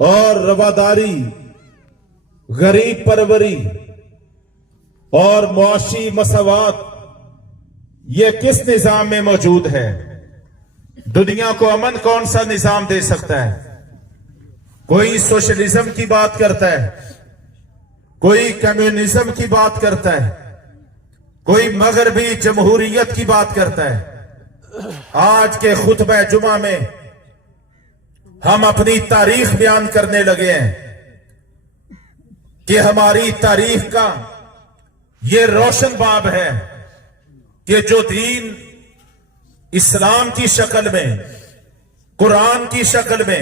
اور رواداری، غریب پروری اور معاشی مساوات یہ کس نظام میں موجود ہے؟ دنیا کو امن کون سا نظام دے سکتا ہے؟ کوئی سوشلزم کی بات کرتا ہے، کوئی کمیونزم کی بات کرتا ہے، کوئی مغربی جمہوریت کی بات کرتا ہے۔ آج کے خطبہ جمعہ میں ہم اپنی تاریخ بیان کرنے لگے ہیں کہ ہماری تاریخ کا یہ روشن باب ہے کہ جو دین اسلام کی شکل میں، قرآن کی شکل میں،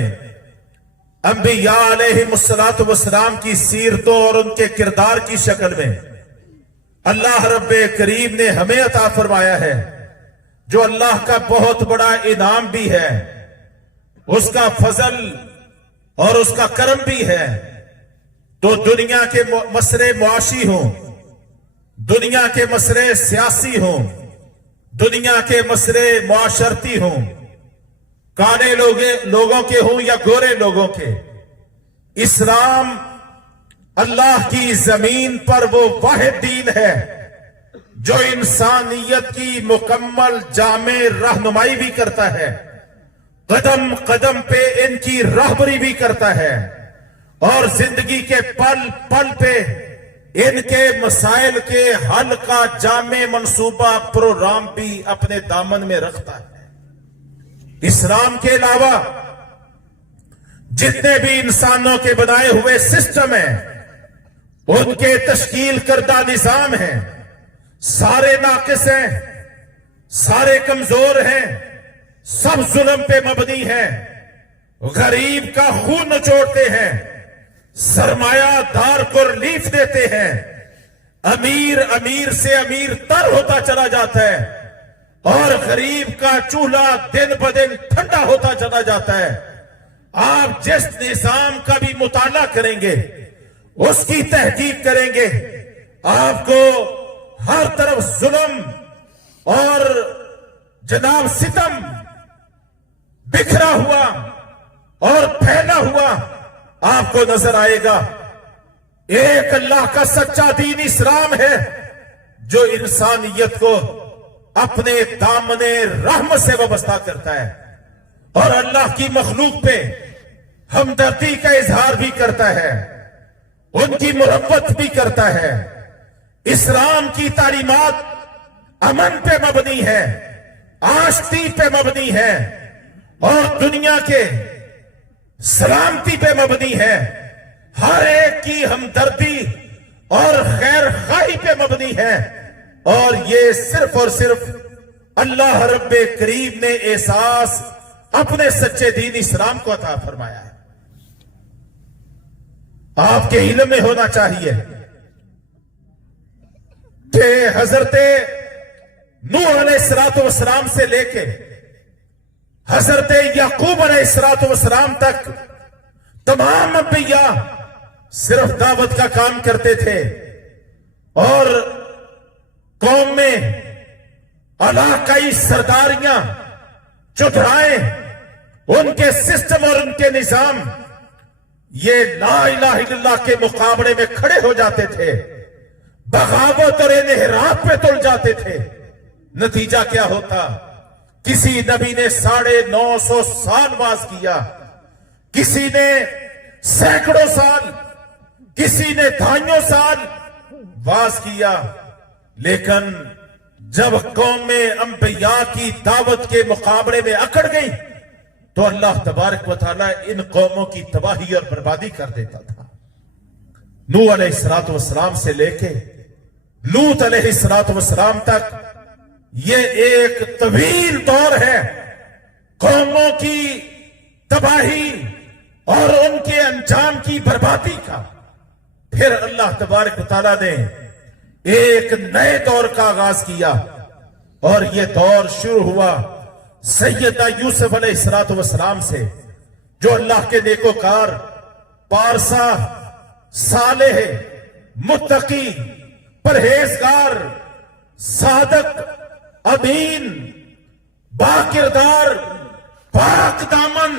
انبیاء علیہ السلام کی سیرتوں اور ان کے کردار کی شکل میں اللہ رب کریم نے ہمیں عطا فرمایا ہے، جو اللہ کا بہت بڑا انعام بھی ہے، اس کا فضل اور اس کا کرم بھی ہے، تو دنیا کے مسئلے معاشی ہوں، دنیا کے مسئلے سیاسی ہوں، دنیا کے مسئلے معاشرتی ہوں، کالے لوگوں کے ہوں یا گورے لوگوں کے، اسلام اللہ کی زمین پر وہ واحد دین ہے جو انسانیت کی مکمل جامع رہنمائی بھی کرتا ہے، قدم قدم پہ ان کی رہبری بھی کرتا ہے، اور زندگی کے پل پل پہ ان کے مسائل کے حل کا جامع منصوبہ پروگرام بھی اپنے دامن میں رکھتا ہے۔ اسلام کے علاوہ جتنے بھی انسانوں کے بنائے ہوئے سسٹم ہیں، ان کے تشکیل کردہ نظام ہیں، سارے ناقص ہیں، سارے کمزور ہیں، سب ظلم پہ مبنی ہیں، غریب کا خون نچوڑتے ہیں، سرمایہ دار کو ریلیف دیتے ہیں، امیر سے امیر تر ہوتا چلا جاتا ہے، اور غریب کا چولہا دن بدن ٹھنڈا ہوتا چلا جاتا ہے۔ آپ جس نظام کا بھی مطالعہ کریں گے، اس کی تحقیق کریں گے، آپ کو ہر طرف ظلم اور جناب ستم بکھرا ہوا اور پھیلا ہوا آپ کو نظر آئے گا۔ ایک اللہ کا سچا دین اسلام ہے جو انسانیت کو اپنے دامن رحمت سے وابستہ کرتا ہے، اور اللہ کی مخلوق پہ ہمدردی کا اظہار بھی کرتا ہے، ان کی محبت بھی کرتا ہے۔ اسلام کی تعلیمات امن پہ مبنی ہے، آشتی پہ مبنی ہے، اور دنیا کے سلامتی پہ مبنی ہے، ہر ایک کی ہمدردی اور خیر خواہی پہ مبنی ہے، اور یہ صرف اور صرف اللہ رب کریم نے احساس اپنے سچے دین اسلام کو عطا فرمایا ہے۔ آپ کے علم میں ہونا چاہیے کہ حضرت نوح علیہ السلام سے لے کے حضرت یعقوب علیہ السلام تک تمام انبیاء صرف دعوت کا کام کرتے تھے، اور قوم میں علاقائی سرداریاں چودھرائیں، ان کے سسٹم اور ان کے نظام یہ لا الہ الا اللہ کے مقابلے میں کھڑے ہو جاتے تھے، بغاوت اور انحراف پہ تل جاتے تھے۔ نتیجہ کیا ہوتا؟ کسی نبی نے 950 سال واز کیا، کسی نے سینکڑوں سال، کسی نے دھائیوں سال واز کیا، لیکن جب قوم میں انبیاء کی دعوت کے مقابلے میں اکڑ گئی تو اللہ تبارک و تعالیٰ ان قوموں کی تباہی اور بربادی کر دیتا تھا۔ نوح علیہ السلام سے لے کے لوط علیہ السلام تک یہ ایک طویل دور ہے قوموں کی تباہی اور ان کے انجام کی بربادی کا۔ پھر اللہ تبارک و تعالیٰ نے ایک نئے دور کا آغاز کیا، اور یہ دور شروع ہوا سیدنا یوسف علیہ السلام سے، جو اللہ کے نیکوکار، پارسا، صالح، متقی، پرہیزگار، صادق، امین، با کردار، پاک دامن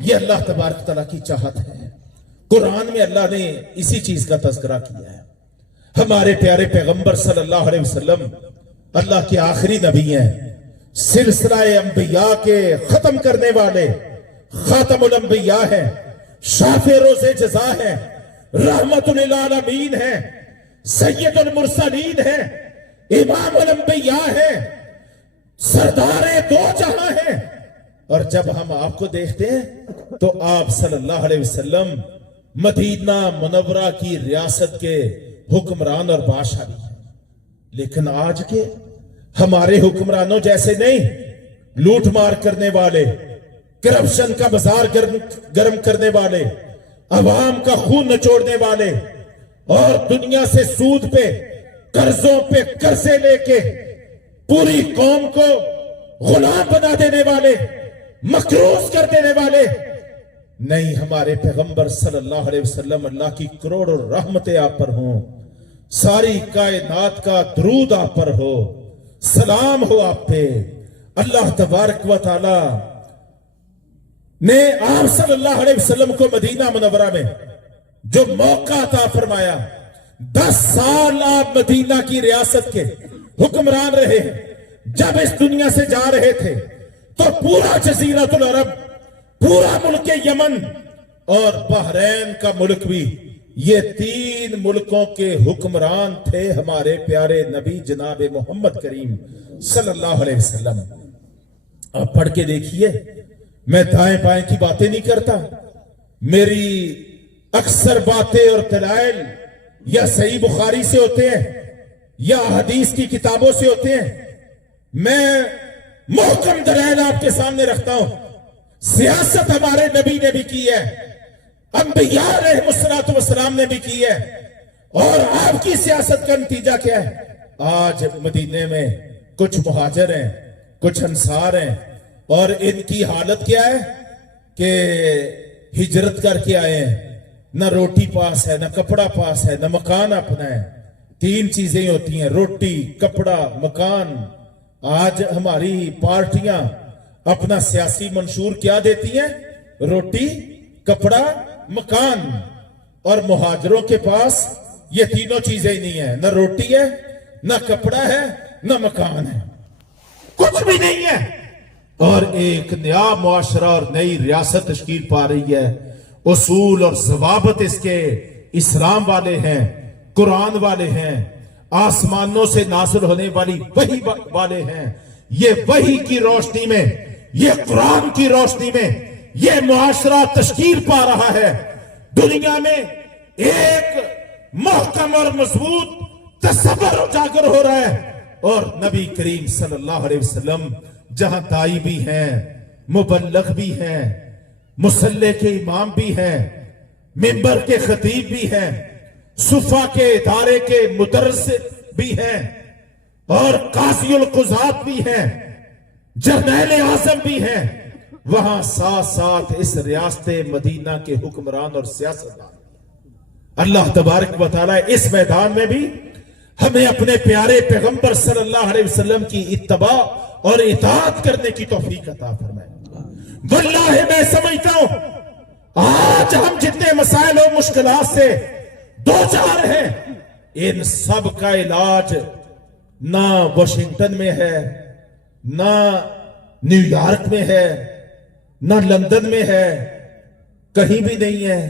یہ اللہ تبارک تعالیٰ کی چاہت ہے. قرآن میں اللہ نے اسی چیز کا تذکرہ کیا ہے. ہمارے پیارے پیغمبر صلی اللہ علیہ وسلم اللہ کے آخری نبی ہیں, سلسلہ انبیاء کے ختم کرنے والے خاتم الانبیاء ہیں, شافع روز جزا ہیں, رحمت للعالمین ہیں, سید المرسلین ہیں, امام الانبیاء ہیں, سردار دو جہاں ہیں. اور جب ہم آپ کو دیکھتے ہیں تو آپ صلی اللہ علیہ وسلم مدینہ منورہ کی ریاست کے حکمران اور بادشاہ بھی ہیں. لیکن آج کے ہمارے حکمرانوں جیسے نہیں, لوٹ مار کرنے والے, کرپشن کا بازار گرم کرنے والے, عوام کا خون نچوڑنے والے, اور دنیا سے سود پہ قرضوں پہ قرضے لے کے پوری قوم کو غلام بنا دینے والے, مقروض کر دینے والے نہیں. ہمارے پیغمبر صلی اللہ علیہ وسلم, اللہ کی کروڑوں رحمتیں آپ پر ہوں, ساری کائنات کا درود آپ پر ہو, سلام ہو آپ پہ. اللہ تبارک و تعالی نے آپ صلی اللہ علیہ وسلم کو مدینہ منورہ میں جو موقع عطا فرمایا, 10 سال آپ مدینہ کی ریاست کے حکمران رہے. جب اس دنیا سے جا رہے تھے تو پورا جزیرۃ العرب, پورا ملک یمن اور بحرین کا ملک بھی, یہ 3 ملکوں کے حکمران تھے ہمارے پیارے نبی جناب محمد کریم صلی اللہ علیہ وسلم. آپ پڑھ کے دیکھیے, میں دائیں بائیں کی باتیں نہیں کرتا, میری اکثر باتیں اور دلائل یا صحیح بخاری سے ہوتے ہیں یا حدیث کی کتابوں سے ہوتے ہیں. میں محکم دلائل آپ کے سامنے رکھتا ہوں. سیاست ہمارے نبی نے بھی کی ہے, انبیاء علیہ الصلوۃ والسلام نے بھی کی ہے, اور آپ کی سیاست کا نتیجہ کیا ہے؟ آج مدینے میں کچھ مہاجر ہیں, کچھ انصار ہیں, اور ان کی حالت کیا ہے کہ ہجرت کر کے آئے ہیں, نہ روٹی پاس ہے, نہ کپڑا پاس ہے, نہ مکان اپنا ہے. 3 چیزیں ہوتی ہیں, روٹی, کپڑا, مکان. آج ہماری پارٹیاں اپنا سیاسی منشور کیا دیتی ہیں؟ روٹی, کپڑا, مکان. اور مہاجروں کے پاس یہ تینوں چیزیں ہی نہیں ہیں, نہ روٹی ہے, نہ کپڑا ہے, نہ مکان ہے, کچھ بھی نہیں ہے. اور ایک نیا معاشرہ اور نئی ریاست تشکیل پا رہی ہے. اصول اور ضوابط اس کے اسلام والے ہیں, قرآن والے ہیں, آسمانوں سے نازل ہونے والی وحی والے ہیں. یہ وحی کی روشنی میں, یہ قرآن کی روشنی میں یہ معاشرہ تشکیل پا رہا ہے. دنیا میں ایک محکم اور مضبوط تصور اجاگر ہو رہا ہے. اور نبی کریم صلی اللہ علیہ وسلم جہاں دائی بھی ہیں, مبلغ بھی ہیں, مصلی کے امام بھی ہیں, منبر کے خطیب بھی ہیں, صفا کے ادارے کے مدرس بھی ہیں, اور قاضی القضات بھی ہیں, جرنیل اعظم بھی ہیں. وہاں ساتھ ساتھ اس ریاست مدینہ کے حکمران اور سیاستدان. اللہ تبارک و تعالی اس میدان میں بھی ہمیں اپنے پیارے پیغمبر صلی اللہ علیہ وسلم کی اتباع اور اطاعت کرنے کی توفیق عطا فرمائے. واللہ میں سمجھتا ہوں آج ہم جتنے مسائل و مشکلات سے دو چار ہیں, ان سب کا علاج نہ واشنگٹن میں ہے, نہ نیو یارک میں ہے, نہ لندن میں ہے, کہیں بھی نہیں ہے.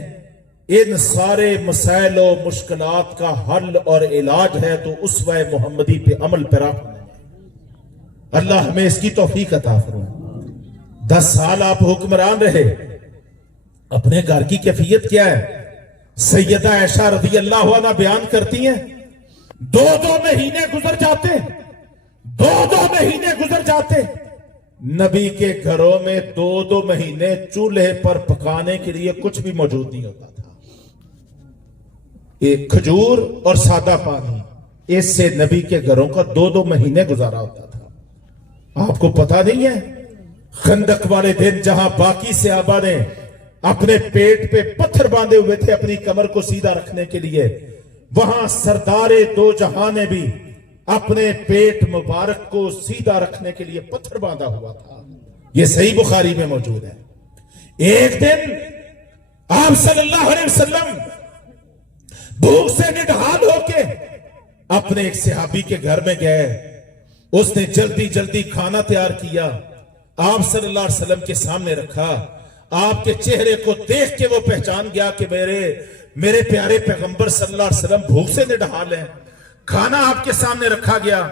ان سارے مسائل و مشکلات کا حل اور علاج ہے تو اسوہ محمدی پہ عمل پیرا ہونا ہے. اللہ ہمیں اس کی توفیق عطا فرمائے. 10 سال آپ حکمران رہے, اپنے گھر کی کیفیت کیا ہے؟ سیدہ عائشہ رضی اللہ عنہ بیان کرتی ہیں, 2 مہینے گزر جاتے, 2 مہینے گزر جاتے, نبی کے گھروں میں 2 مہینے چولہے پر پکانے کے لیے کچھ بھی موجود نہیں ہوتا تھا. ایک کھجور اور سادہ پانی, اس سے نبی کے گھروں کا 2 مہینے گزارا ہوتا تھا. آپ کو پتا نہیں ہے خندق والے دن جہاں باقی صحابہ نے اپنے پیٹ پہ پتھر باندھے ہوئے تھے اپنی کمر کو سیدھا رکھنے کے لیے, وہاں سردار 2 جہاں نے بھی اپنے پیٹ مبارک کو سیدھا رکھنے کے لیے پتھر باندھا ہوا تھا. یہ صحیح بخاری میں موجود ہے. ایک دن آپ صلی اللہ علیہ وسلم بھوک سے نڈھال ہو کے اپنے ایک صحابی کے گھر میں گئے. اس نے جلدی جلدی کھانا تیار کیا, آپ صلی اللہ علیہ وسلم کے سامنے رکھا. آپ کے چہرے کو دیکھ کے وہ پہچان گیا کہ میرے پیارے پیغمبر صلی اللہ علیہ وسلم بھوک سے نڈھال ہیں. کھانا آپ کے سامنے رکھا گیا.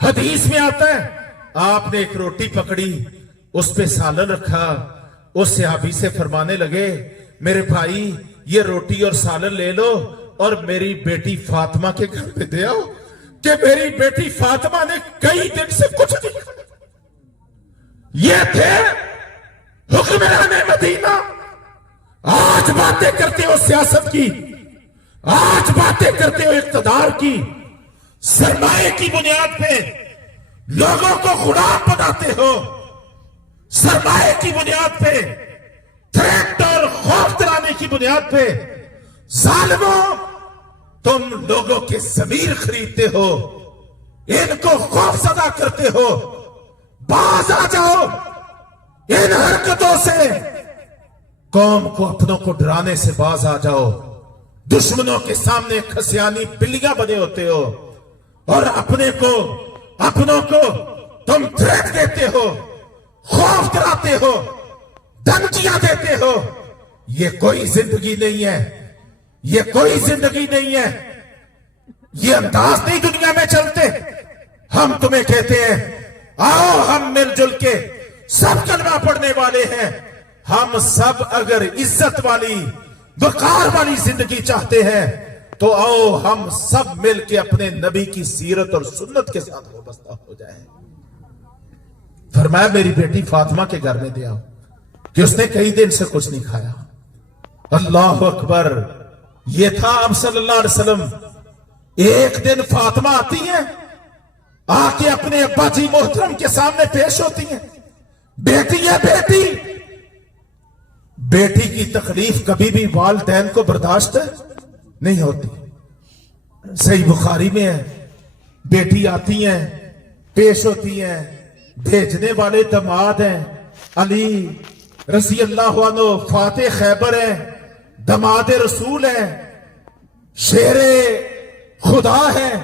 حدیث میں آتا ہے آپ نے ایک روٹی پکڑی, اس پہ سالن رکھا. اس صحابی سے فرمانے لگے, میرے بھائی یہ روٹی اور سالن لے لو اور میری بیٹی فاطمہ کے گھر پہ دے آؤ, کہ میری بیٹی فاطمہ نے کئی دن سے کچھ نہیں کھایا. یہ تھے حکمران مدینہ. آج باتیں کرتے ہو سیاست کی, آج باتیں کرتے ہو اقتدار کی, سرمایہ کی بنیاد پہ لوگوں کو غلام بناتے ہو, سرمایہ کی بنیاد پہ, تھریٹ اور خوف دلانے کی بنیاد پہ. ظالموں, تم لوگوں کے ضمیر خریدتے ہو, ان کو خوف زدہ کرتے ہو. باز آ جاؤ ان حرکتوں سے, قوم کو اپنوں کو ڈرانے سے باز آ جاؤ. دشمنوں کے سامنے کھسیانی بلیاں بنے ہوتے ہو اور اپنوں کو تم تھریٹ دیتے ہو, خوف دلاتے ہو, دھمکیاں دیتے ہو. یہ کوئی زندگی نہیں ہے, یہ کوئی زندگی نہیں ہے, یہ انداز نہیں دنیا میں چلتے. ہم تمہیں کہتے ہیں آؤ ہم مل جل کے, سب کلمہ پڑھنے والے ہیں, ہم سب اگر عزت والی وقار والی زندگی چاہتے ہیں تو آؤ ہم سب مل کے اپنے نبی کی سیرت اور سنت کے ساتھ وابستہ ہو جائیں. فرمایا میری بیٹی فاطمہ کے گھر میں دے آؤ کہ اس نے کئی دن سے کچھ نہیں کھایا. اللہ اکبر. یہ تھا آپ صلی اللہ علیہ وسلم. ایک دن فاطمہ آتی ہیں, آ کے اپنے ابا جی محترم کے سامنے پیش ہوتی ہیں. بیٹی ہے بیٹی. بیٹی کی تکلیف کبھی بھی والدین کو برداشت نہیں ہوتی. صحیح بخاری میں ہے, بیٹی آتی ہیں, پیش ہوتی ہیں. بھیجنے والے دماد ہیں علی رضی اللہ عنہ, فاتح خیبر ہیں, دماد رسول ہیں, شیر خدا ہیں,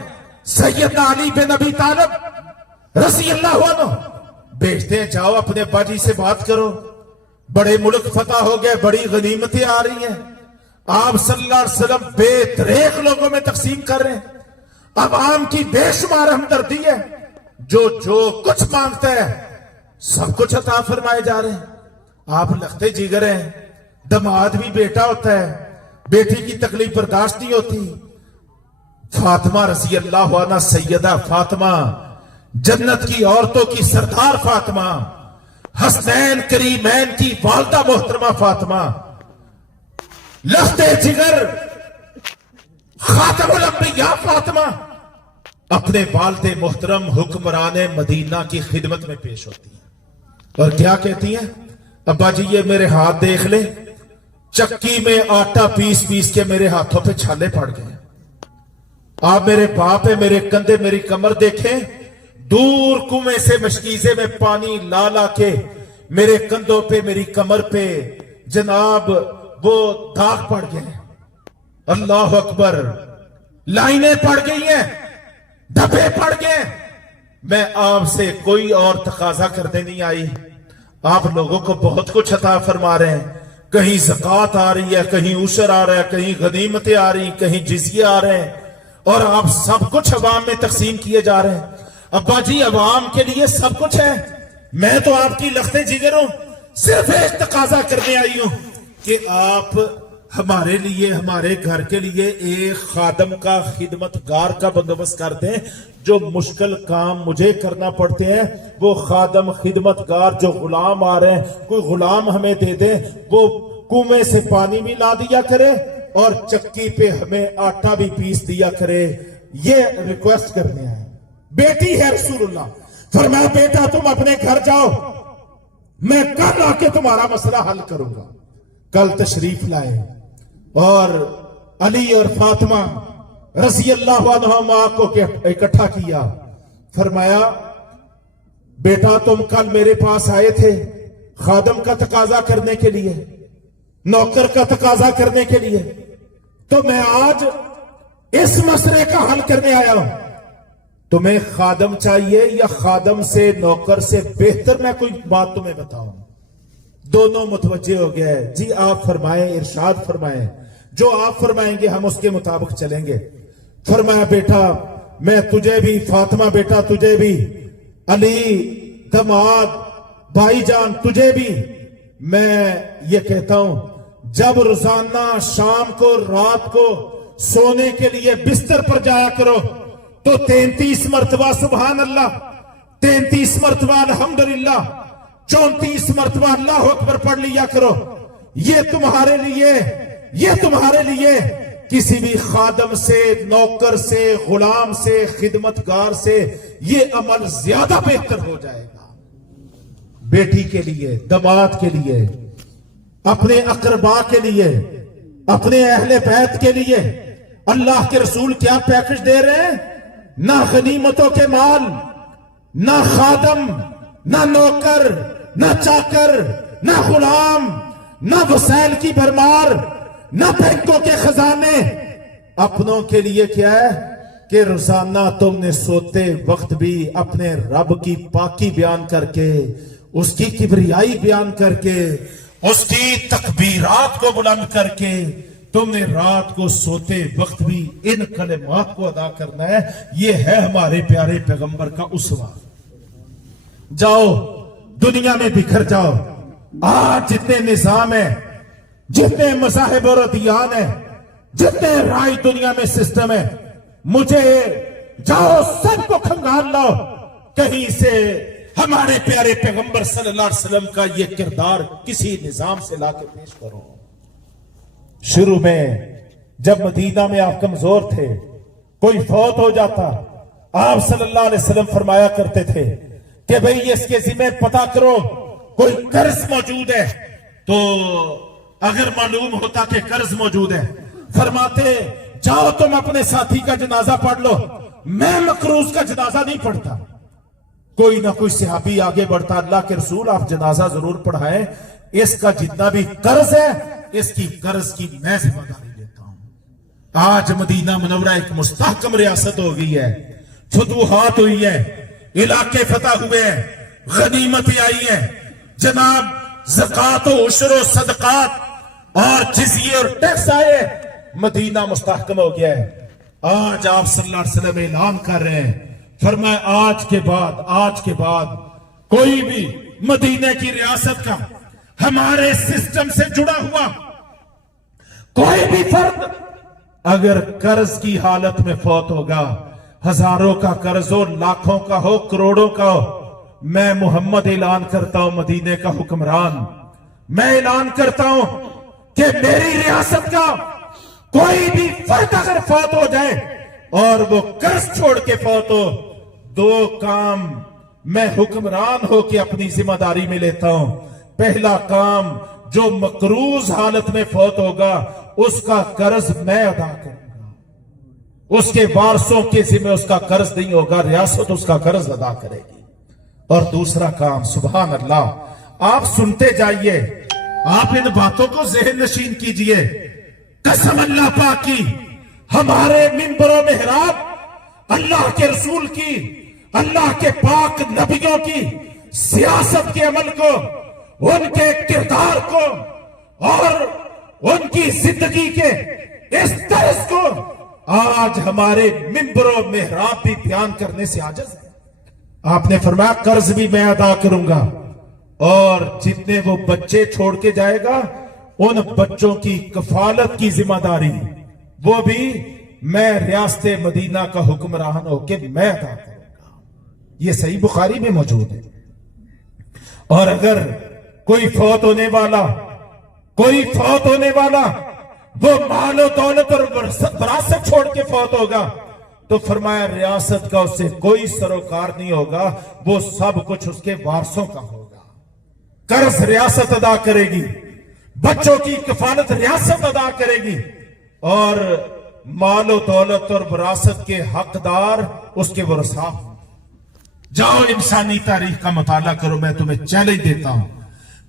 سیدنا علی بن ابی طالب رضی اللہ عنہ. بھیجتے ہیں جاؤ اپنے ابا جی سے بات کرو, بڑے ملک فتح ہو گئے, بڑی غنیمتیں آ رہی ہیں. آپ صلی اللہ علیہ وسلم بے دریغ لوگوں میں تقسیم کر رہے ہیں. عوام کی بے شمار ہمدردی ہے, جو کچھ مانگتا ہے سب کچھ عطا فرمائے جا رہے ہیں. آپ لختے جگر ہیں, دماد بھی بیٹا ہوتا ہے, بیٹی کی تکلیف برداشت نہیں ہوتی. فاطمہ رضی اللہ عنہ, سیدہ فاطمہ, جنت کی عورتوں کی سردار فاطمہ, حسنین کریمین کی والدہ محترمہ فاطمہ, لختے جگر خاتم الانبیاء فاطمہ, اپنے والد محترم حکمران مدینہ کی خدمت میں پیش ہوتی ہیں اور کیا کہتی ہیں, ابا جی یہ میرے ہاتھ دیکھ لیں, چکی میں آٹا پیس پیس کے میرے ہاتھوں پہ چھالے پڑ گئے. آپ میرے باپ ہے, میرے کندھے میری کمر دیکھیں, دور کنویں سے مشکیزے میں پانی لا لا کے میرے کندھوں پہ میری کمر پہ جناب وہ داغ پڑ گئے. اللہ اکبر. لائنیں پڑ گئی ہیں, دھبے پڑ گئے. میں آپ سے کوئی اور تقاضا کرنے نہیں آئی, آپ لوگوں کو بہت کچھ عطا فرما رہے ہیں. کہیں زکوٰۃ آ رہی ہے, کہیں عشر آ رہا ہے, کہیں غنیمتیں آ رہی ہیں, کہیں جزیے آ رہے ہیں, اور آپ سب کچھ عوام میں تقسیم کیے جا رہے ہیں. ابا جی عوام کے لیے سب کچھ ہے, میں تو آپ کی لختے جگر ہوں, صرف ایک تقاضا کرنے آئی ہوں کہ آپ ہمارے لیے, ہمارے گھر کے لیے ایک خادم کا, خدمتگار کا بندوبست کر دیں. جو مشکل کام مجھے کرنا پڑتے ہیں وہ خادم خدمتگار جو غلام آ رہے ہیں, کوئی غلام ہمیں دے دیں, وہ کنویں سے پانی بھی لا دیا کرے اور چکی پہ ہمیں آٹا بھی پیس دیا کرے. یہ ریکویسٹ کرنے آئے. بیٹی ہے رسول اللہ. فرمایا بیٹا تم اپنے گھر جاؤ, میں کل آ کے تمہارا مسئلہ حل کروں گا. کل تشریف لائے اور علی اور فاطمہ رضی اللہ عنہما کو اکٹھا کیا. فرمایا بیٹا تم کل میرے پاس آئے تھے, خادم کا تقاضا کرنے کے لیے, نوکر کا تقاضا کرنے کے لیے. تو میں آج اس مسئلے کا حل کرنے آیا ہوں. تمہیں خادم چاہیے یا خادم سے, نوکر سے بہتر میں کوئی بات تمہیں بتاؤں؟ دونوں متوجہ ہو گیا ہے. جی آپ فرمائیں, ارشاد فرمائیں, جو آپ فرمائیں گے ہم اس کے مطابق چلیں گے. فرمایا بیٹا میں تجھے بھی, فاطمہ بیٹا تجھے بھی, علی دماد بھائی جان تجھے بھی میں یہ کہتا ہوں, جب روزانہ شام کو رات کو سونے کے لیے بستر پر جایا کرو تو 33 مرتبہ سبحان اللہ, 33 مرتبہ الحمدللہ, 34 مرتبہ اللہ اکبر پڑھ لیا کرو. یہ تمہارے لیے کسی بھی خادم سے, نوکر سے, غلام سے, خدمتگار سے یہ عمل زیادہ بہتر ہو جائے گا. بیٹی کے لیے, دماد کے لیے, اپنے اقربا کے لیے, اپنے اہل بیت کے لیے اللہ کے رسول کیا پیکج دے رہے ہیں؟ نہ غنیمتوں کے مال, نہ خادم, نہ نوکر, نہ چاکر, نہ غلام, نہ وسائل کی بھرمار, نہ بینکوں کے خزانے. اپنوں کے لیے کیا ہے کہ روزانہ تم نے سوتے وقت بھی اپنے رب کی پاکی بیان کر کے, اس کی کبریائی بیان کر کے, اس کی تکبیرات کو بلند کر کے تم نے رات کو سوتے وقت بھی ان کلمات کو ادا کرنا ہے. یہ ہے ہمارے پیارے پیغمبر کا اسوہ. جاؤ دنیا میں بکھر جاؤ. آج جتنے نظام ہیں, جتنے مذاہب اور ادیان ہیں, جتنے رائے دنیا میں سسٹم ہے, مجھے جاؤ سب کو کھنگال لاؤ, کہیں سے ہمارے پیارے پیغمبر صلی اللہ علیہ وسلم کا یہ کردار کسی نظام سے لا کے پیش کرو. شروع میں جب مدینہ میں آپ کمزور تھے, کوئی فوت ہو جاتا, آپ صلی اللہ علیہ وسلم فرمایا کرتے تھے کہ بھئی اس کے ذمہ پتہ کرو کوئی قرض موجود ہے. تو اگر معلوم ہوتا کہ قرض موجود ہے, فرماتے جاؤ تم اپنے ساتھی کا جنازہ پڑھ لو, میں مقروض کا جنازہ نہیں پڑھتا. کوئی نہ کوئی صحابی آگے بڑھتا, اللہ کے رسول آپ جنازہ ضرور پڑھائیں, اس کا جتنا بھی قرض ہے اس کی قرض کی میں ذمہ داری لیتا ہوں. آج مدینہ منورہ ایک مستحکم ریاست ہو گئی ہے, فتوحات ہوئی ہے, علاقے فتح ہوئے ہیں, غنیمتیں آئی ہیں, جناب زکوٰۃ و عشر و صدقات اور جزیے اور ٹیکس آئے, مدینہ مستحکم ہو گیا ہے. آج آپ صلی اللہ علیہ وسلم اعلان کر رہے ہیں, فرمایا آج کے بعد کوئی بھی مدینہ کی ریاست کا ہمارے سسٹم سے جڑا ہوا کوئی بھی فرد اگر قرض کی حالت میں فوت ہوگا, ہزاروں کا قرض ہو, لاکھوں کا ہو, کروڑوں کا ہو, میں محمد اعلان کرتا ہوں, مدینے کا حکمران, میں اعلان کرتا ہوں کہ میری ریاست کا کوئی بھی فرد اگر فوت ہو جائے اور وہ قرض چھوڑ کے فوت ہو, 2 کام میں حکمران ہو کے اپنی ذمہ داری میں لیتا ہوں. پہلا کام, جو مقروض حالت میں فوت ہوگا اس کا قرض میں ادا کروں گا, اس کے وارثوں کے ذمہ اس کا قرض نہیں ہوگا, ریاست اس کا قرض ادا کرے گی. اور دوسرا کام, سبحان اللہ, آپ سنتے جائیے, آپ ان باتوں کو ذہن نشین کیجئے. قسم اللہ پاک کی, ہمارے منبر و محراب اللہ کے رسول کی, اللہ کے پاک نبیوں کی سیاست کے عمل کو, ان کے کردار کو اور ان کی زندگی کے اس طرز کو آج ہمارے منبر و محراب بھی بیان کرنے سے عاجز ہے. آپ نے فرمایا قرض بھی میں ادا کروں گا, اور جتنے وہ بچے چھوڑ کے جائے گا ان بچوں کی کفالت کی ذمہ داری وہ بھی میں ریاست مدینہ کا حکمران ہو کے میں ادا کروں گا. یہ صحیح بخاری میں موجود ہے. اور اگر کوئی فوت ہونے والا وہ مال و دولت اور وراثت چھوڑ کے فوت ہوگا تو فرمایا ریاست کا اس سے کوئی سروکار نہیں ہوگا, وہ سب کچھ اس کے وارثوں کا ہوگا. قرض ریاست ادا کرے گی, بچوں کی کفالت ریاست ادا کرے گی, اور مال و دولت اور وراثت کے حقدار اس کے ورثاء ہوں. جاؤ انسانی تاریخ کا مطالعہ کرو, میں تمہیں چیلنج دیتا ہوں.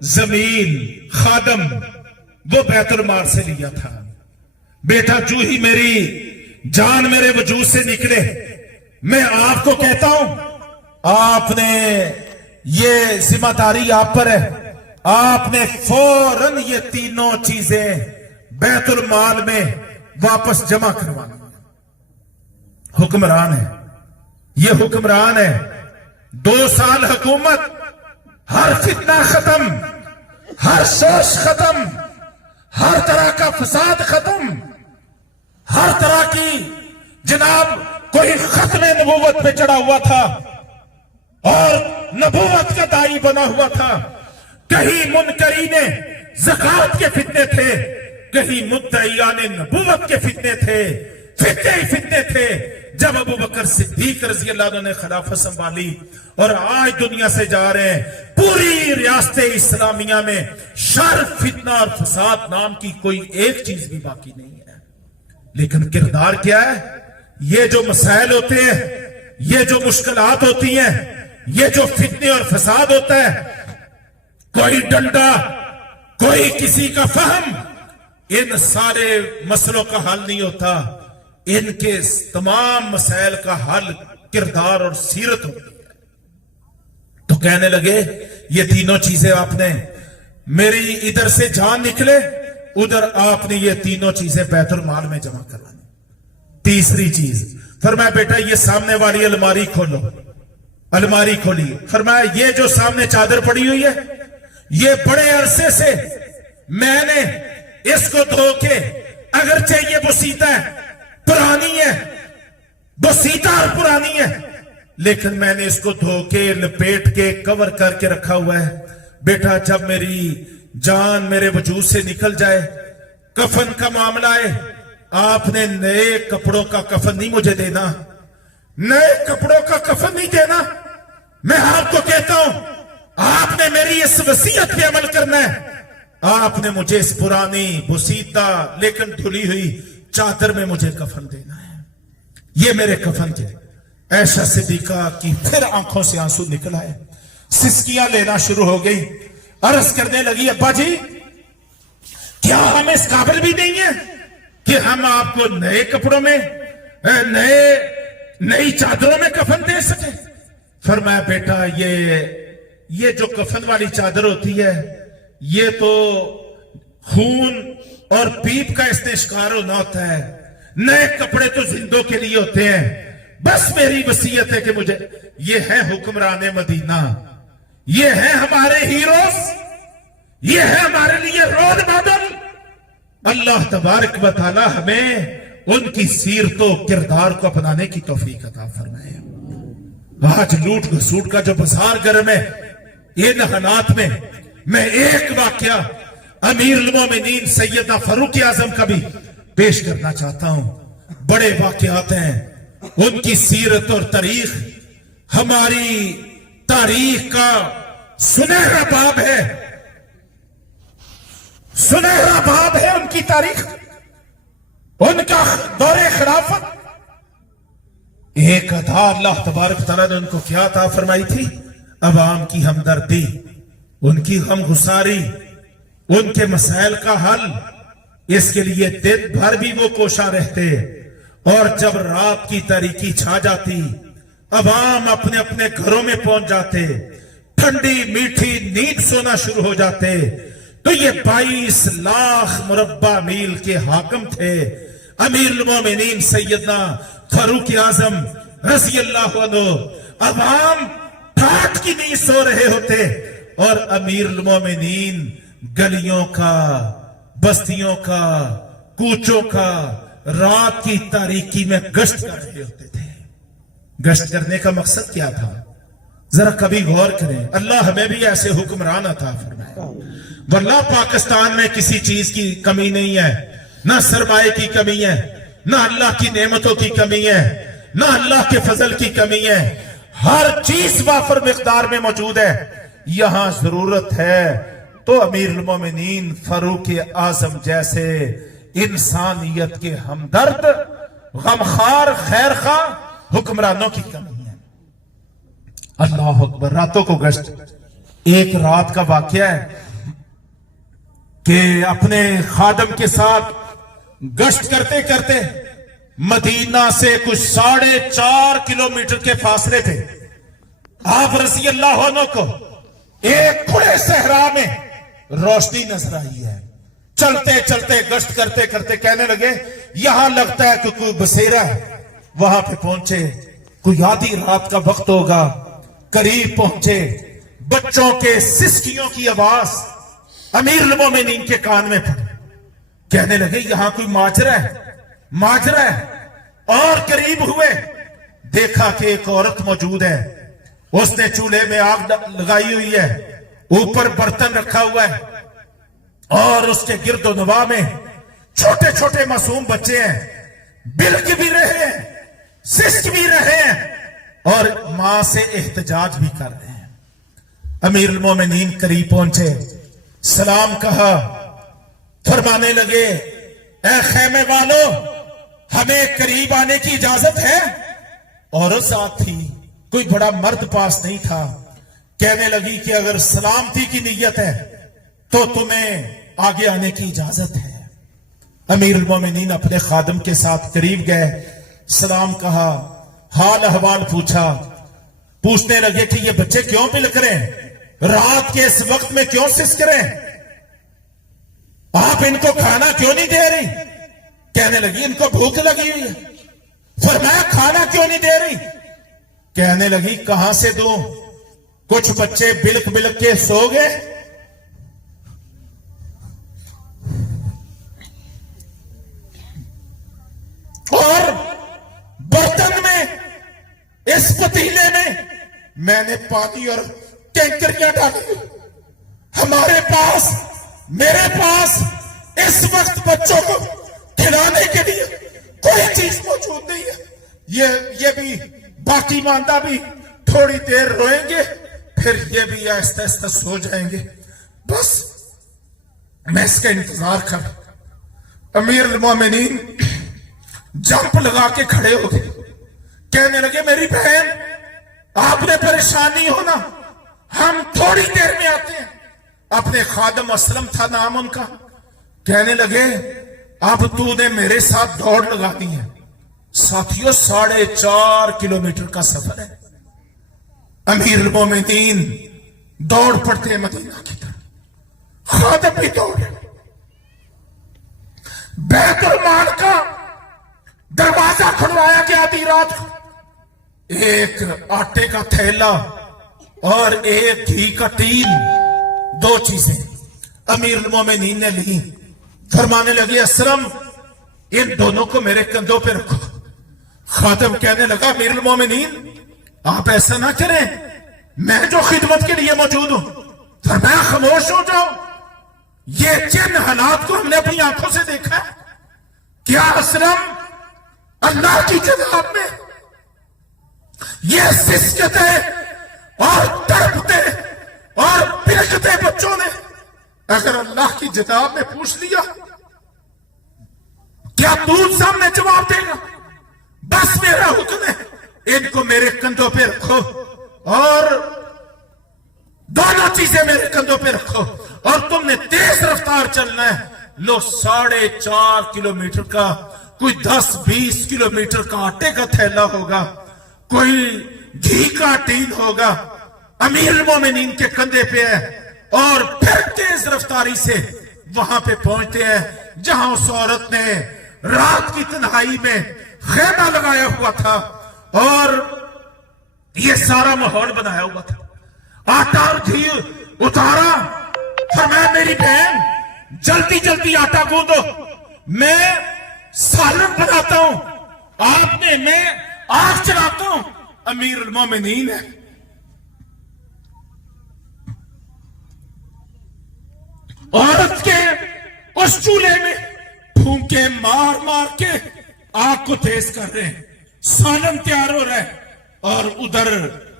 زمین خادم وہ بیت المال سے لیا تھا. بیٹا جو ہی میری جان میرے وجود سے نکلے میں آپ کو کہتا ہوں آپ نے یہ ذمہ داری آپ پر ہے, آپ نے فوراً یہ تینوں چیزیں بیت المال میں واپس جمع کروانی ہے. حکمران ہے, یہ حکمران ہے, 2 سال حکومت, ہر فتنہ ختم, ہر سوچ ختم, ہر طرح کا فساد ختم, ہر طرح کی جناب کوئی ختم نبوت پہ چڑھا ہوا تھا اور نبوت کا داعی بنا ہوا تھا. کہیں منکرین زکات کے فتنے تھے, کہیں مدعیان نبوت کے فتنے تھے, فتنے ہی فتنے تھے. جب ابو بکر صدیق رضی اللہ عنہ نے خلافت سنبھالی اور آج دنیا سے جا رہے ہیں, پوری ریاست اسلامیہ میں شر, فتنہ اور فساد نام کی کوئی ایک چیز بھی باقی نہیں ہے. لیکن کردار کیا ہے؟ یہ جو مسائل ہوتے ہیں, یہ جو مشکلات ہوتی ہیں, یہ جو فتنے اور فساد ہوتا ہے, کوئی ڈنڈا, کوئی کسی کا فہم ان سارے مسئلوں کا حل نہیں ہوتا. ان کے تمام مسائل کا حل کردار اور سیرت ہوتی ہے. تو کہنے لگے یہ تینوں چیزیں آپ نے میری ادھر سے جان نکلے ادھر آپ نے یہ تینوں چیزیں بیت المال میں جمع کرانی. تیسری چیز فرمایا بیٹا یہ سامنے والی الماری کھولو. الماری کھولی, فرمایا یہ جو سامنے چادر پڑی ہوئی ہے یہ بڑے عرصے سے میں نے اس کو دھو کے, اگرچہ یہ بسیطہ ہے, پرانی ہے, بسیطہ اور پرانی ہے, لیکن میں نے اس کو دھو کے لپیٹ کے کور کر کے رکھا ہوا ہے. بیٹا جب میری جان میرے وجود سے نکل جائے, کفن کا معاملہ ہے, آپ نے نئے کپڑوں کا کفن نہیں مجھے دینا, نئے کپڑوں کا کفن نہیں دینا. میں آپ کو کہتا ہوں آپ نے میری اس وصیت پہ عمل کرنا ہے. آپ نے مجھے اس پرانی بسیطہ لیکن دھلی ہوئی چادر میں مجھے کفن دینا ہے. یہ میرے کفن کے. عائشہ صدیقہ کی پھر آنکھوں سے آنسو نکل آئے, سسکیاں لینا شروع ہو گئی, عرض کرنے لگی ابا جی کیا ہم اس قابل بھی نہیں ہیں کہ ہم آپ کو نئے کپڑوں میں نئی چادروں میں کفن دے سکیں. فرمایا بیٹا یہ جو کفن والی چادر ہوتی ہے یہ تو خون اور پیپ کا استشکار ہونا ہوتا ہے, نئے کپڑے تو زندوں کے لیے ہوتے ہیں. بس میری وصیت ہے کہ مجھے, یہ ہے حکمران مدینہ, یہ ہے ہمارے ہیروز, یہ ہے ہمارے لیے رول ماڈل. اللہ تبارک و تعالی ہمیں ان کی سیرت و کردار کو اپنانے کی توفیق عطا فرمائے. آج لوٹ گھسوٹ کا جو بازار گرم ہے, ان حالات میں میں ایک واقعہ امیر المومنین سیدنا فاروق اعظم کا بھی پیش کرنا چاہتا ہوں. بڑے واقعات ہیں, ان کی سیرت اور تاریخ ہماری تاریخ کا سنہرا باب ہے, سنہرا باب ہے ان کی تاریخ, ان کا دور خلافت. ایک ادا اللہ تبارک تعالیٰ نے ان کو کیا عطا فرمائی تھی؟ عوام کی ہمدردی, ان کی غمگساری, ان کے مسائل کا حل. اس کے لیے دن بھر بھی وہ کوشاں رہتے, اور جب رات کی تاریکی چھا جاتی عوام اپنے اپنے گھروں میں پہنچ جاتے, ٹھنڈی میٹھی نیند سونا شروع ہو جاتے, تو یہ 22 لاکھ مربع میل کے حاکم تھے امیر المومنین سیدنا فاروق اعظم رضی اللہ عنہ. عوام ٹھاٹ کی نیند سو رہے ہوتے اور امیر المومنین گلیوں کا, بستیوں کا, کوچوں کا رات کی تاریکی میں گشت کر رہے ہوتے تھے. گشت کرنے کا مقصد کیا تھا؟ ذرا کبھی غور کریں. اللہ ہمیں بھی ایسے حکمران عطا فرمائے. واللہ پاکستان میں کسی چیز کی کمی نہیں ہے, نہ سرمایہ کی کمی ہے, نہ اللہ کی نعمتوں کی کمی ہے, نہ اللہ کے فضل کی کمی ہے. ہر چیز وافر مقدار میں موجود ہے. یہاں ضرورت ہے تو امیر المومنین فاروق اعظم جیسے انسانیت کے ہمدرد, غمخوار, خیرخواہ حکمرانوں کی کمی ہے. اللہ اکبر. راتوں کو گشت, ایک رات کا واقعہ ہے, کہ اپنے خادم کے ساتھ گشت کرتے کرتے مدینہ سے کچھ 4.5 کلومیٹر کے فاصلے پہ آپ رضی اللہ عنہ کو ایک کھلے صحرا میں روشنی نظر آئی ہے. چلتے چلتے گشت کرتے کرتے کہنے لگے یہاں لگتا ہے کہ کوئی بسیرا ہے. وہاں پہ پہنچے, کوئی آدھی رات کا وقت ہوگا, قریب پہنچے, بچوں کے سسکیوں کی آواز امیر المومنین کے کان میں پڑی. کہنے لگے یہاں کوئی ماجرا ہے. اور قریب ہوئے, دیکھا کہ ایک عورت موجود ہے. اس نے چولہے میں آگ لگائی ہوئی ہے, اوپر برتن رکھا ہوا ہے, اور اس کے گرد و نواح میں چھوٹے چھوٹے معصوم بچے ہیں. بلک بھی رہے ہیں, سسک بھی رہے ہیں, اور ماں سے احتجاج بھی کر رہے ہیں. امیر المومنین قریب پہنچے, سلام کہا, فرمانے لگے اے خیمے والو, ہمیں قریب آنے کی اجازت ہے. عورت ساتھ تھی, کوئی بڑا مرد پاس نہیں تھا. کہنے لگی کہ اگر سلامتی کی نیت ہے تو تمہیں آگے آنے کی اجازت ہے. امیر المومنین اپنے خادم کے ساتھ قریب گئے, سلام کہا, حال احوال پوچھا. پوچھنے لگے کہ یہ بچے کیوں بلک رہے ہیں, رات کے اس وقت میں کیوں سسک رہے ہیں, آپ ان کو کھانا کیوں نہیں دے رہی. کہنے لگی ان کو بھوک لگی ہوئی ہے. فرمایا کھانا کیوں نہیں دے رہی. کہنے لگی کہاں سے دوں, کچھ بچے بلک بلک کے سو گئے, اور برتن میں اس پتیلے میں نے پانی اور ٹینکریاں ڈالی. ہمارے پاس, میرے پاس اس وقت بچوں کو کھلانے کے لیے کوئی چیز موجود نہیں ہے. یہ بھی باقی ماندہ بھی تھوڑی دیر روئیں گے, پھر یہ بھی آہستہ آہستہ سو جائیں گے. بس میں اس کا انتظار کر. امیر المومنین جمپ لگا کے کھڑے ہو گئے. کہنے لگے میری بہن, آپ نے پریشان نہیں ہونا, ہم تھوڑی دیر میں آتے ہیں. اپنے خادم اسلم تھا نام ان کا. کہنے لگے اب تو نے میرے ساتھ دوڑ لگا دی ہے. ساتھیوں 4.5 کلومیٹر کا سفر ہے. امیر المومنین دوڑ پڑتے ہیں مدینہ کی طرف. خادم بھی دوڑ, بیت المال کا دروازہ کھلوایا گیا آدھی رات کو. ایک آٹے کا تھیلا اور ایک گھی کا ٹین, 2 چیزیں امیر المومنین نے لی. فرمانے لگے اسلم ان دونوں کو میرے کندھوں پہ رکھو. خادم کہنے لگا امیر المومنین آپ ایسا نہ کریں, میں جو خدمت کے لیے موجود ہوں. فرمایا خاموش ہو جاؤ, یہ جن حالات کو ہم نے اپنی آنکھوں سے دیکھا ہے. کیا اسلم اللہ کی جناب میں یہ سسکتے اور تڑپتے اور بلکتے بچوں نے اگر اللہ کی جناب میں پوچھ لیا, کیا تو سامنے جواب دے گا؟ بس میرا حکم ہے, ان کو میرے کندھوں پہ رکھو اور دونوں چیزیں میرے کندھوں پہ رکھو, اور تم نے تیز رفتار چلنا ہے. لو 4.5 کلومیٹر کا کوئی 10-20 کلومیٹر کا آٹے کا تھیلا ہوگا, کوئی گھی کا ٹین ہوگا, امیر المومنین کے کندھے پہ ہے, اور پھر تیز رفتاری سے وہاں پہ پہنچتے ہیں جہاں اس عورت نے رات کی تنہائی میں خیمہ لگایا ہوا تھا اور یہ سارا ماحول بنایا ہوا تھا. آٹا اور گھی اتارا. فرمایا میری بہن جلدی جلدی آٹا گوندو, میں سالن بناتا ہوں, آپ نے میں آگ چلاتا ہوں. امیر المومنین ہے, عورت کے اس چولہے میں پھونکے مار مار کے آگ کو تیز کر رہے ہیں. سالن تیار ہو رہا ہے اور ادھر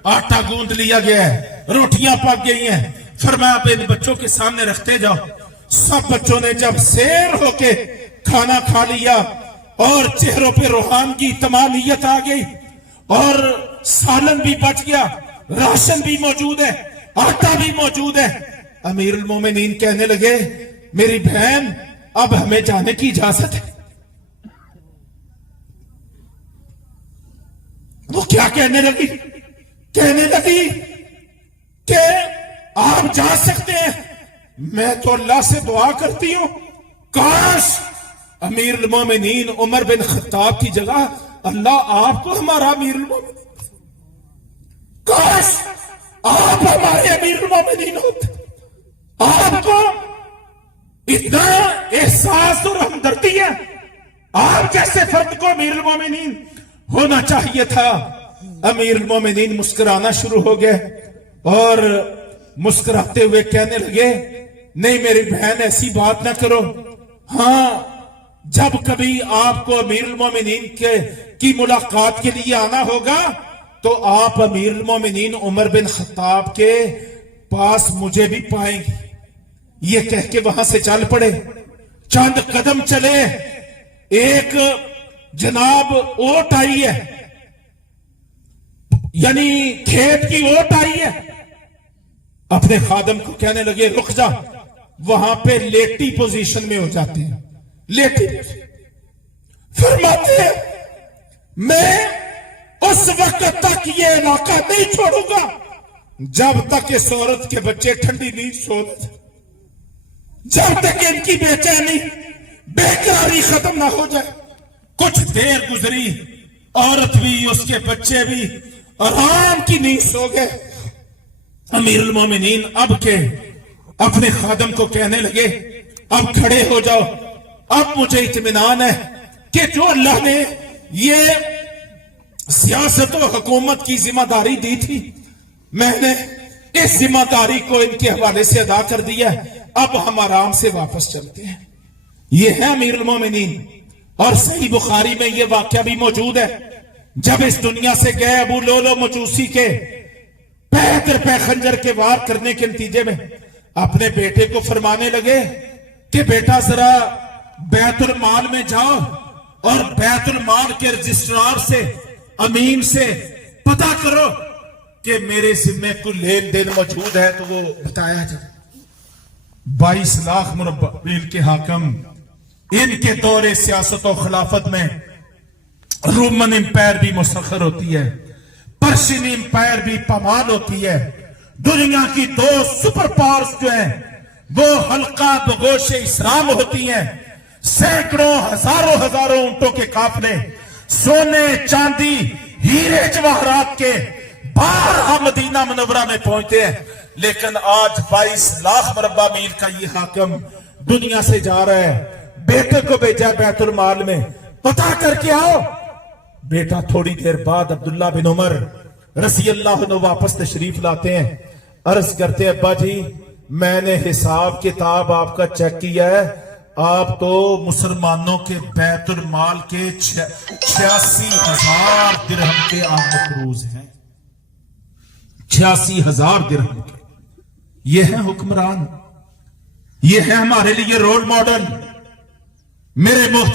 آٹا گوند لیا گیا ہے, روٹیاں پک گئی ہیں. فرمایا آپ ان بچوں کے سامنے رکھتے جاؤ. سب بچوں نے جب سیر ہو کے کھانا کھا لیا اور چہروں پہ روحان کی تمالیت آ گئی اور سالن بھی بچ گیا, راشن بھی موجود ہے, آٹا بھی موجود ہے. امیر المومنین کہنے لگے میری بہن اب ہمیں جانے کی اجازت ہے. وہ کیا کہنے لگی کہ آپ جا سکتے ہیں. میں تو اللہ سے دعا کرتی ہوں کاش امیر المومنین عمر بن خطاب کی جگہ اللہ آپ کو ہمارا امیر المومنین، کاش آپ ہمارے امیر المومنین ہوتے. آپ کو اتنا احساس اور ہمدردی ہے، آپ جیسے فرد کو امیر المومنین ہونا چاہیے تھا. امیر المومنین مسکرانا شروع ہو گئے اور مسکراتے ہوئے کہنے لگے نہیں میری بہن ایسی بات نہ کرو. ہاں جب کبھی آپ کو امیر المومنین کی ملاقات کے لیے آنا ہوگا تو آپ امیر المومنین عمر بن خطاب کے پاس مجھے بھی پائیں گے. یہ کہہ کے وہاں سے چل پڑے. چند قدم چلے ایک جناب اوٹ آئی ہے، یعنی کھیت کی اوٹ آئی ہے. اپنے خادم کو کہنے لگے رک جا. وہاں پہ لیٹی پوزیشن میں ہو جاتے ہیں. لیٹی فرماتے ہیں میں اس وقت تک یہ علاقہ نہیں چھوڑوں گا جب تک اس عورت کے بچے ٹھنڈی نہیں سو جائے، جب تک ان کی بے چینی بے قراری ختم نہ ہو جائے. کچھ دیر گزری، عورت بھی اس کے بچے بھی آرام کی نیند سو گئے. امیر المومنین اب کے اپنے خادم کو کہنے لگے اب کھڑے ہو جاؤ. اب مجھے اطمینان ہے کہ جو اللہ نے یہ سیاست و حکومت کی ذمہ داری دی تھی میں نے اس ذمہ داری کو ان کے حوالے سے ادا کر دیا ہے. اب ہم آرام سے واپس چلتے ہیں. یہ ہے امیر المومنین. اور صحیح بخاری میں یہ واقعہ بھی موجود ہے. جب اس دنیا سے گئے ابو لولو مجوسی کے پہ در پہ خنجر کے وار کرنے کے نتیجے میں اپنے بیٹے کو فرمانے لگے کہ بیٹا ذرا بیت المال میں جاؤ اور بیت المال کے رجسٹرار سے امین سے پتہ کرو کہ میرے ذمے کوئی لین دین موجود ہے تو وہ بتایا جائے. 22 لاکھ مربع میل کے حاکم، ان کے دور سیاست و خلافت میں رومن امپائر بھی مسخر ہوتی ہے، پرشین امپائر بھی پامال ہوتی ہے. دنیا کی 2 سپر پاورز جو ہیں وہ حلقہ بگوش اسلام ہوتی ہیں. سینکڑوں ہزاروں اونٹوں کے قافلے سونے چاندی ہیرے جواہرات کے بارہا مدینہ منورہ میں پہنچتے ہیں. لیکن آج 22 لاکھ مربع میل کا یہ حاکم دنیا سے جا رہا ہے. بیٹے کو بھیجا بیت المال میں پتہ کر کے آؤ. بیٹا تھوڑی دیر بعد عبداللہ بن عمر رضی اللہ عنہ واپس تشریف لاتے ہیں. عرض کرتے ہیں ابا جی میں نے حساب کتاب آپ کا چیک کیا ہے، آپ تو مسلمانوں کے بیت المال کے 86,000 درہم کے آپ مقروض ہیں. 86,000 درہم کے. یہ ہے حکمران، یہ ہے ہمارے لیے رول ماڈل. میرے محترم